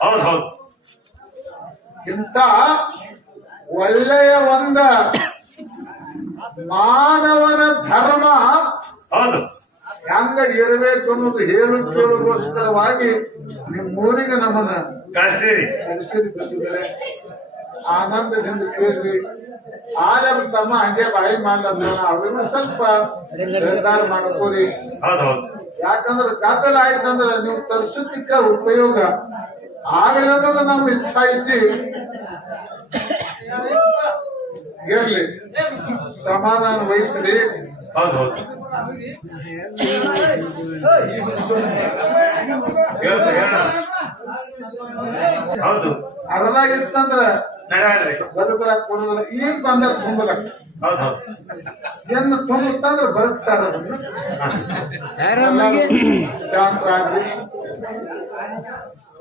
ಹೌದು ಹೌದು. ಇಂತ ಒಳ್ಳೆಯ ಒಂದ ಮಾನವನ ಧರ್ಮ ಹೌದು. ಹೆಂಗ ಇರಬೇಕು ಅನ್ನೋದು ಹೇಳು ಕೇಳುಗೋಸ್ಕರವಾಗಿ ನಿಮ್ಮೂರಿಗೆ ನಮ್ಮನ್ನ ಕಳಿಸಿರಿ. ಕರೆಸಿರಿ ಬಂದಿದ್ದಾರೆ. ಆನಂದದಿಂದ ಕೇಳಿ ಆಗ ತಮ್ಮ ಹಂಗೆ ಬಾಯಿ ಮಾಡಲ್ಲ ಅವ್ರನ್ನ ಸ್ವಲ್ಪ ನಿರ್ಧಾರ ಮಾಡ್ಕೋರಿ. ಯಾಕಂದ್ರೆ ಗದ್ದಲ ಆಯ್ತಂದ್ರ ನೀವು ತರ್ಸೋದಿಕ್ಕ ಉಪಯೋಗ ಆಗಲಿ ಅನ್ನೋದು ನಮ್ಮ ಇಚ್ಛಾ ಐತಿ ಇರ್ಲಿ. ಸಮಾಧಾನ ವಹಿಸ್ರಿ. ಹೌದು. ಅರ್ಧಾಗಿತ್ತಂದ್ರ ನಡೆಯಲ್ರಿ ಬದುಕಲಾಕ ಕೊಡೋದಿಲ್ಲ ಈಗ ಬಂದಾಗ ತುಂಬಲಕ್ಕ ಹೌದು. ಹೌದು ಏನು ತುಂಬುತ್ತಂದ್ರ ಬದುಕ್ತಾರ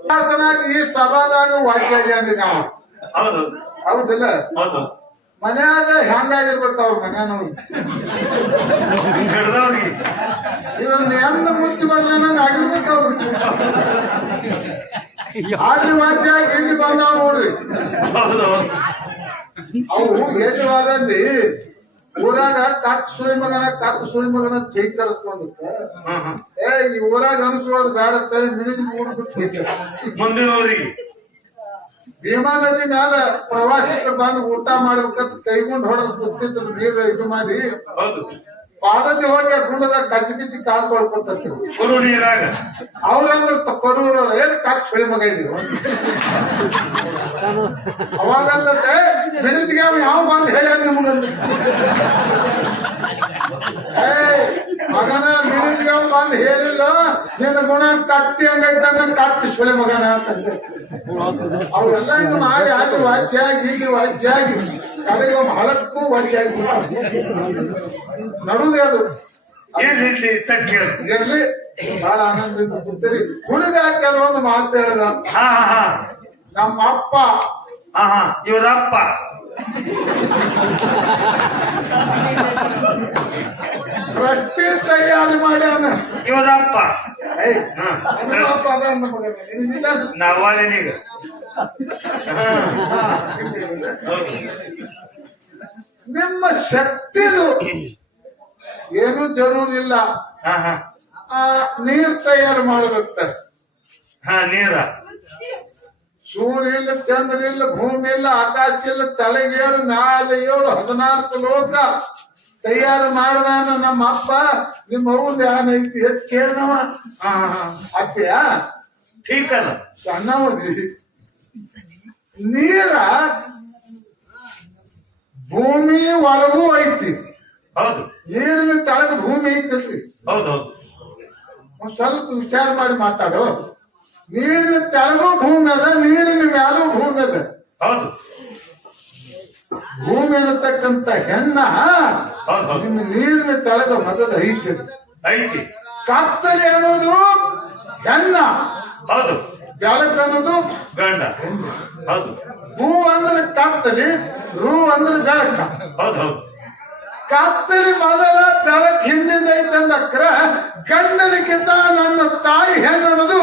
ಶಾಂತನಾಗಿ ಈ ಸಭಾದಾಗ ವಾಕ್ಯ ಅಂದ್ರೆ ನಾವು. ಹೌದು. ಹೌದಿಲ್ಲ? ಹೌದು. ಮನ್ಯಾಗ ಹೆಂಗಾಗಿರ್ಬೇಕು ಅವ್ರ ಮನ್ಯಾನವ್ರು ಇದನ್ನ ಎಂದ ಮುಚ್ಚಿ ಬಂದ್ರೆ ನಂಗೆ ಆಗಿರ್ಬೇಕು ಅವ್ರು. ಆಗಿ ವಾಕ್ಯ ಇಲ್ಲಿ ಬಂದಾವ ನೋಡ್ರಿ. ಹೌದು ಹೌದು ಅವು ಯಜವಾದಲ್ಲಿ ಊರಾಗ ಕತ್ ಸುಳಿ ಮಗನ ಕತ್ ಸುಳಿ ಮಗನ ಜೈತಾರ ಹ್ಮ್ ಏ ಈ ಊರಾಗ ಅನುಸೋದು ಬೇಡ ಮಿನಿಜ್ ಕೂಡ್ಬಿಟ್ಟು ಮುಂದಿನವರಿಗೆ. ಭೀಮಾ ನದಿ ಮ್ಯಾಲ ಪ್ರವಾಸಿಗರು ಬಂದು ಊಟ ಮಾಡ್ಬೇಕಂತ ಕೈಗೊಂಡು ಹೊಡೆದು ಕೂತಿದ್ರು ನೀರು ಇದು ಮಾಡಿ. ಪಾದತಿ ಹೋಗಿ ಆ ಗುಂಡದಾಗ ಕಚ್ಚಿ ಕಿಚ್ಚಿ ಕಾಲು ಕೊಡ್ಕೊತಾರೆ ಕುರು ನೀರಾಗ. ಅವ್ರಂದ್ರ ಪರೂರ ಏನ್ ಕಾಕ್ ಸುಳಿ ಮಗ ಇದೀವಿ ಅವಾಗಂದ್ರೆ ಬೆಳತಿಗೆ ಅವ ಯಾವ ಬಂದು ಹೇಳ ನಿಮ್ಗ ಮಗನ ಮಿನಿಸ್ಗೆ ಅವ್ ಬಂದು ಹೇಳಿಲ್ಲ. ನಿನ್ನ ಗುಣ ಕತ್ತಿ ಹಂಗೈತಂಗ ಕತ್ತಿ ಸುಳಿ ಮಗನ ಅಂತಂದ್ರೆ ಅವೆಲ್ಲ ಇದು ಮಾಡಿ ಆಗಿ ವಾಚ್ಯ ಆಗಿ ಹೀಗೆ ವಾಚ್ಯ ಆಗಿ ಕಡೆಗೆ ಒಬ್ಬ ಹಳಕ್ಕೂ ವಾಚ್ಯ ಆಗಿ ನಡುದೇ ಅದು ಇಲ್ಲಿ ತಕ್ಕ ಇರ್ಲಿ. ಬಹಳ ಆನಂದದಿಂದ ಕೊಡ್ತೀರಿ ಹುಡುಗ ಕೆಲವೊಂದು ಮಾತು ಹೇಳಿದ? ಹಾ ಹಾ ಹಾ. ನಮ್ಮ ಅಪ್ಪ ಹಾ. ಇವರಪ್ಪ. ರಸ್ತೆ ತಯಾರಿ ಮಾಡ್ಯಾನ. ಇವರಪ್ಪ. ಅಪ್ಪ ಅದ ಅಂದ ನಿಮ್ಮ ಶಕ್ತಿದು ಏನು ಜರೂರಿಲ್ಲ ಹಾ ಹಾ. ಆ ನೀರ್ ತಯಾರು ಮಾಡಬೇಕ ಹಾ ನೀರ. ಸೂರ್ಯ ಇಲ್ಲ ಚಂದ್ರ ಇಲ್ಲ ಭೂಮಿ ಇಲ್ಲ ಆಕಾಶ ಇಲ್ಲ ತಲೆಗೇಳು ನಾಳೆ ಏಳು ಹದಿನಾಲ್ಕು ಲೋಕ ತಯಾರು ಮಾಡದಾನ ನಮ್ಮ ಅಪ್ಪ. ನಿಮ್ಮ ಅವ್ವದ ಎತ್ ಕೇಳ್ದವ? ठीक ಅದ ಸಣ್ಣವದಿ ನೀರ ಭೂಮಿ ಒಳಗೂ ಐತಿ. ಹೌದು. ನೀರಿನ ತಳಗ ಭೂಮಿ ಐತಲ್ರಿ ಹೌದೌದು ಹೌದು ಒಂದ್ ಸ್ವಲ್ಪ ವಿಚಾರ ಮಾಡಿ ಮಾತಾಡು. ನೀರಿನ ತಳಗೂ ಭೂಮಿ ಅದ ನೀರಿನ ಮ್ಯಾಲೂ ಭೂಮಿ ಅದ. ಹೌದು. ಭೂಮಿ ಇರತಕ್ಕಂತ ಹೆಣ್ಣ ನಿಮ್ಮ ನೀರಿನ ತೆಳಗ ಮೊದಲು ಐತಿ. ಐತಿ. ಕತ್ತಲೆ ಅನ್ನೋದು ಹೆಣ್ಣ. ಹೌದು. ಬೆಳಕು ಅನ್ನೋದು ಗಂಡ. ಹೌದು. ಹೂ ಅಂದ್ರೆ ಕತ್ತಲಿ ರೂ ಅಂದ್ರೆ ಬೆಳಕ. ಹೌದು ಹೌದು. ಕತ್ತಲಿ ಮೊದಲ ಬೆಳಕ್ ಹಿಂದಿಂದ ಐತಂದಕ್ರ ಗಂಡನಿಗಿಂತ ನನ್ನ ತಾಯಿ ಹೆಣ್ಣನ್ನೋದು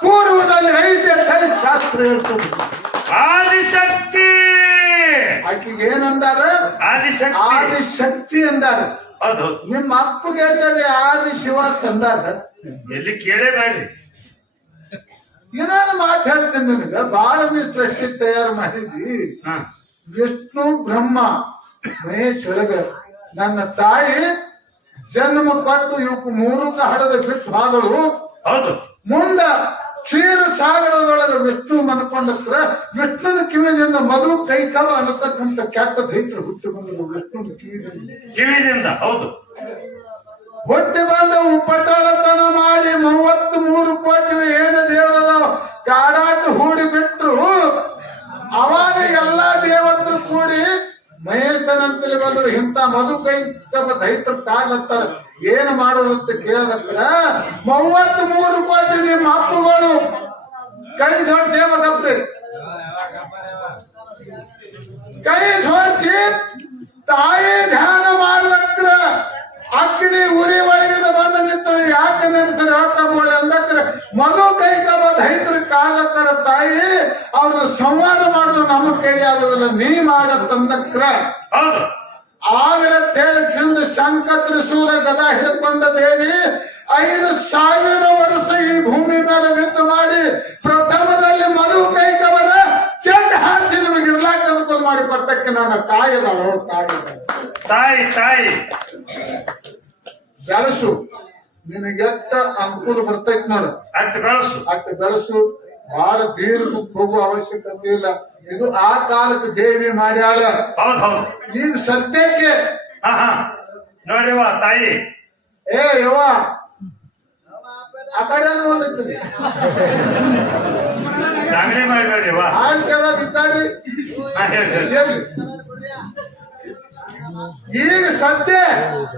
ಪೂರ್ವದಲ್ಲಿ ಐತೆ ಹೇಳಿ ಶಾಸ್ತ್ರ ಹೇಳ್ತದೆ ಆದಿಶಕ್ತಿ! ಆಕಿಗೆ ಏನಂದಾರ? ಆದಿಶಕ್ತಿ. ಆದಿಶಕ್ತಿ ಅಂದಾರ. ಹೌದು ನಿಮ್ಮ ಅಪ್ಪಗೆ ಆದಿ ಶಿವ ತಂದಾರ. ಎಲ್ಲಿ ಕೇಳೇಬೇಡ್ರಿ ಏನಾದ್ರು ಮಾತು ಹೇಳ್ತೇನೆ ನನಗೆ. ಬಹಳ ಸೃಷ್ಟಿ ತಯಾರು ಮಾಡಿದ್ವಿ ವಿಷ್ಣು ಬ್ರಹ್ಮ ಮಹೇಶ್ ಒಳಗ ನನ್ನ ತಾಯಿ ಜನ್ಮ ಕೊಟ್ಟು ಇವಕ್ಕೆ ಮೂರು ಹಡದ ಬಿಟ್ಟು ಹೋದಳು ಹೌದು. ಮುಂದ ಕ್ಷೀರ ಸಾಗರದೊಳಗೆ ವಿಷ್ಣು ಮನ್ಕೊಂಡಕ್ರ ವಿಷ್ಣುನ ಕಿವಿದಿಂದ ಮಧು ಕೈಕವ ಅನ್ನತಕ್ಕಂಥ ಕೆಟ್ಟ ದೈತ್ರ ಹುಟ್ಟು ಬಂದರು ವಿಷ್ಣುನ ಕಿವಿದಿಂದ ಕಿವಿದಿಂದ ಹೌದು. ಹುಟ್ಟಿ ಬಂದ ಉಪಟಳತನ ಮಾಡಿ ಮೂವತ್ತ್ ಮೂರು ಕೋಟಿ ಮಧು ಕೈ ರೈತರು ಕಾಡ್ಲತ್ತಾರ ಏನ್ ಮಾಡೋದಂತ ಕೇಳದತ್ರ ಮೂವತ್ ಮೂರು ಕೋಟಿ ನಿಮ್ಮ ಅಪ್ಪುಗಳು ಕೈ ಜೋಡಿಸಿ ಏಮಕಪ್ರಿ ಕೈ ಜೋಡಿಸಿ ತಾಯಿ ಧ್ಯಾನ ಮಾಡ್ಲಕ್ರ ಅಗ್ನಿ ಉರಿ ಒಳಗಿಂದ ಬಂದ ನಿಂತಳು. ಯಾಕೆ ನಿಂತರ ಹೇಳ್ತಾರೆ ಅಂದಕ್ರ ಮಧು ಕೈ ಕಬ ದೈತ್ರ ಕಾಲತ್ತರ ತಾಯಿ ಅವ್ರನ್ನ ಸಂವಾದ ಮಾಡಿದ್ರು ನಮ್ಮ ಆಗೋದಿಲ್ಲ ನೀ ತೇಳಕ್ಷಿಂದ ಶಂಕ ತ್ರಿಶೂಲ ಗದ ಹಿಡ್ಕೊಂಡ ದೇವಿ ಐದು ಸಾವಿರ ವರ್ಷ ಈ ಭೂಮಿ ಮೇಲೆ ನಿಂತು ಮಾಡಿ ಪ್ರಥಮದಲ್ಲಿ ಮಧು ಕೈಕವರ ಚೆಂಡ ಹಾಸಿ ನಿಮಗೆ ಇರ್ಲಾಕ ಅನುಕೂಲ ಮಾಡಿ ಕೊಟ್ಟಕ್ಕೆ ನನ್ನ ತಾಯಿ ಅದಾಳ. ತಾಯಿ. ತಾಯಿ ತಾಯಿ. ಬೆಳಸು. ನಿನಗೆಟ್ಟ ಅನುಕೂಲ ಬರ್ತೈತಿ ನೋಡು. ಅಟ್ಟು ಬೆಳಸು. ಅಷ್ಟು ಬೆಳಸು. ಬಹಳ ದೀರ್ಘ ಪ್ರಭು ಅವಶ್ಯಕತೆ ಇಲ್ಲ. ಇದು ಆ ಕಾಲಕ್ಕೆ ದೇವಿ ಮಾಡ್ಯಾಳ. ಹೌದು ಹೌದು. ಈಗ ಸದ್ಯಕ್ಕೆ ಹಾ ಹಾ. ನೋಡಿವ ತಾಯಿ. ಏ ಯವ್ವ. ಆ ಕಡೆ ನೋಡ್ಲತ್ತೀರಿ ಮಾಡಿ ಮಾಡಬೇಡಿವ ಆಳ್ ಕೆಲ ಬಿತ್ತಾಡಿ ಹೇಳಿ ಹೇಳಿ. ಈಗ ಸದ್ಯ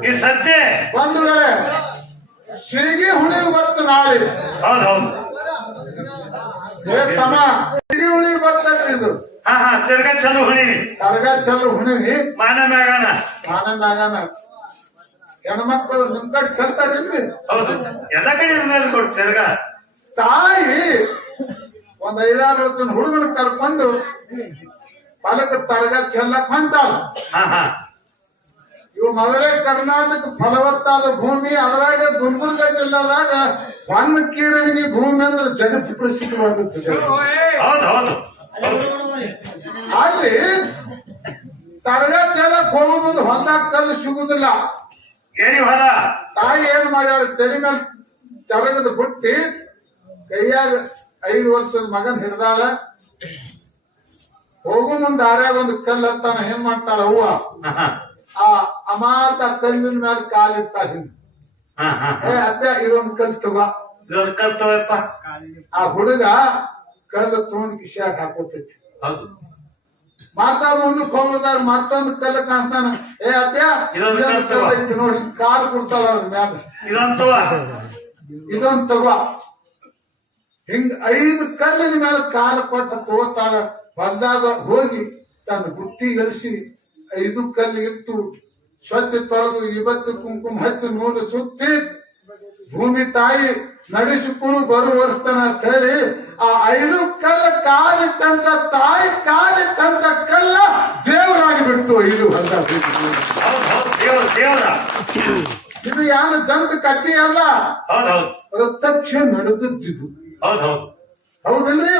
ಈ ಸದ್ಯ ಬಂಧುಗಳೇ ಸಿಗಿ ಹುಳಿ ಬತ್ತು ನಾಳೆ. ಹೌದು ಹೌದು. ಏ ತಮ್ಮ ಸಿಗಿ ಹುಳಿ ಬರ್ತದೆ ಇದು. ಹಾ ಹಾ ತಿರ್ಗ ಚಲೋ ಹುಳಿ ಕಡಗ ಚಲು ಹುಣಿವಿ ಮಾನ ಮ್ಯಾಗನ ಮಾನ ಆಗಾನ ಹೆಣ್ಮಕ್ಳು ನಿಮ್ ಕಡೆ ಚೆಲ್ತಾರಿಲ್ರಿ ಹೌದು. ಎಲ್ಲ ಕಡೆ ಇದ್ರಲ್ಲಿ ಕೊಟ್ಟು ತಿರ್ಗ ತಾಯಿ ಒಂದ್ ಐದಾರು ಜನ ಹುಡುಗನ ಕರ್ಕೊಂಡು ಫಲಕ ತಡಗ ಚೆಲ್ಲಕ್ ಹೊಂಟಾಳ. ಹಾ ಹಾ. ಇವು ಮೊದಲೇ ಕರ್ನಾಟಕ ಫಲವತ್ತಾದ ಭೂಮಿ ಅದರಾಗ ಗುಲ್ಬರ್ಗ ಜಿಲ್ಲಾದಾಗ ಒಂದು ಕಿರಣಿ ಭೂಮಿ ಅಂದ್ರೆ ಜಗತ್ ಪ್ರಸಿದ್ಧವಾಗುತ್ತದೆ. ಅಲ್ಲಿ ತಡಗ ಚೆಲ್ಲಕ್ ಹೋಗೋ ಮುಂದೆ ಹೊಂದಾಕ ಕಲ್ಲು ಸಿಗುದಿಲ್ಲ ಏನಿ ಹೊರ ತಾಯಿ ಏನ್ ಮಾಡ್ಯಾಳ? ತೆರಿ ಮೇಲೆ ತಡಗದ ಬುಟ್ಟಿ ಕೈಯಾಗ ಐದು ವರ್ಷದ ಮಗನ್ ಹಿಡ್ದಾಳ. ಹೋಗು ಮುಂದ ಆರ್ಯಾಗ ಒಂದು ಕಲ್ಲು ಹತ್ತಾನ ಏನ್ ಮಾಡ್ತಾಳ ಅವ್ವ? ಆ ಅಮಾತ ಕಲ್ಲಿನ ಮೇಲೆ ಕಾಲಿಡ್ತಾ ಹಿಂದೆ ಏ ಅತ್ತೆ ಇದೊಂದು ಕಲ್ ತಗೋ. ಇದೊಂದು ಕಲ್ತವಪ್ಪ ಆ ಹುಡುಗ ಕಲ್ಲು ತಗೊಂಡ್ ಕಿಶಿಯಾಗ ಹಾಕೋತೈತಿ. ಹೌದು. ಮಾತಾ ಮುಂದೆ ಹೋಗ್ಬಿಡ್ತಾರ ಮತ್ತೊಂದು ಕಲ್ಲು ಕಾಣ್ತಾನ. ಏ ಅತ್ಯ ನೋಡಿ ಕಾಲ್ ಕೊಡ್ತಾಳ ಅವ್ರ ಮ್ಯಾಲ. ಇದಂತವ ಇದೊಂದು ತಗೋ. ಹಿಂಗ ಐದು ಕಲ್ಲಿನ ಮೇಲೆ ಕಾಲು ಕೊಟ್ಟ ತಗೋತಾಳ ಬಂದಾಗ ಹೋಗಿ ತನ್ನ ಬುಟ್ಟಿ ಗಳಿಸಿ ಐದು ಕಲ್ಲು ಇಟ್ಟು ಸ್ವಚ್ಛ ತೊಳೆದು ಇವತ್ತು ಕುಂಕುಮ ಹಚ್ಚಿ ನೋಡಿ ಸುತ್ತಿ. ಭೂಮಿ ತಾಯಿ ನಡೆಸಿಕೊಂಡು ಬರು ವರ್ಷತನ ಅಂತ ಹೇಳಿ ಆ ಐದು ಕಲ್ಲ ಕಾಲಿಟ್ಟಂತ ತಾಯಿ ಕಾಲಿಟ್ಟಂತ ಕಲ್ಲ ದೇವರಾಗಿ ಬಿಡ್ತು ಇದು ಅಂತ ಇದು ಯಾರು ದಂತ ಕಥೆ ಅಲ್ಲ? ಪ್ರತ್ಯಕ್ಷ ನಡೆದಿದ್ದು ಹೌದು ಹೌದು. ಹೌದಲ್ರಿ